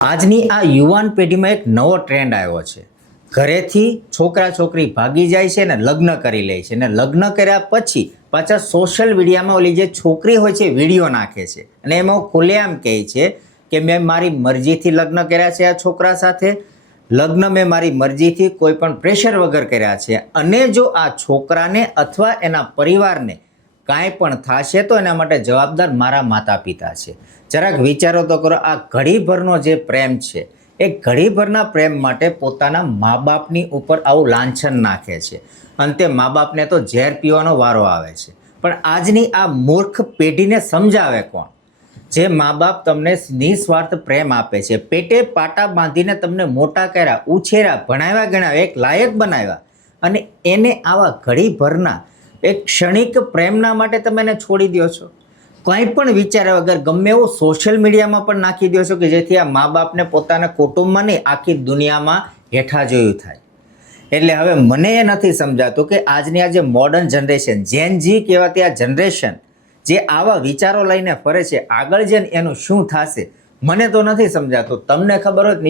આજની આ યુવાન પેઢીમાં એક નવો ટ્રેન્ડ આવ્યો છે. ઘરેથી છોકરા છોકરી ભાગી જાય છે ને લગ્ન કરી લે છે, ને લગ્ન કર્યા પછી પાછા સોશિયલ મીડિયામાં ઓલી જે છોકરી હોય છે વિડીયો નાખે છે અને એમાં ખુલ્લેઆમ કહે છે કે મેં મારી મરજીથી લગ્ન કર્યા છે, આ છોકરા સાથે લગ્ન મેં મારી મરજીથી કોઈ પણ પ્રેશર વગર કર્યા છે, અને જો આ છોકરાને અથવા એના પરિવારને કાંઈ પણ થશે તો એના માટે જવાબદાર મારા માતા પિતા છે. જરાક વિચારો તો કરો, આ ઘડીભરનો જે પ્રેમ છે એ ઘડીભરના પ્રેમ માટે પોતાના મા બાપની ઉપર આવું લાંછન નાખે છે, અંતે મા બાપને તો ઝેર પીવાનો વારો આવે છે. પણ આજની આ મૂર્ખ પેઢીને સમજાવે કોણ? જે મા બાપ તમને નિસ્વાર્થ પ્રેમ આપે છે, પેટે પાટા બાંધીને તમને મોટા કર્યા, ઉછેર્યા, ભણાવ્યા, ગણાવ્યા, એક લાયક બનાવ્યા, અને એને આવા ઘડીભરના એક ક્ષણિક પ્રેમના માટે તમે એને છોડી દો છો. કંઈ પણ વિચાર્યા વગર ગમે એવું સોશિયલ મીડિયામાં પણ નાખી દો છો કે જેથી આ મા બાપને પોતાના કુટુંબમાં નહીં આખી દુનિયામાં હેઠા જોયું થાય. એટલે હવે મને એ નથી સમજાતું કે આજની આ જે મોડર્ન જનરેશન, જેન જી કહેવાતી આ જનરેશન જે આવા વિચારો લઈને ફરે છે, આગળ જઈને એનું શું થશે મને તો નથી સમજાતું. તમને ખબર હોય નીચે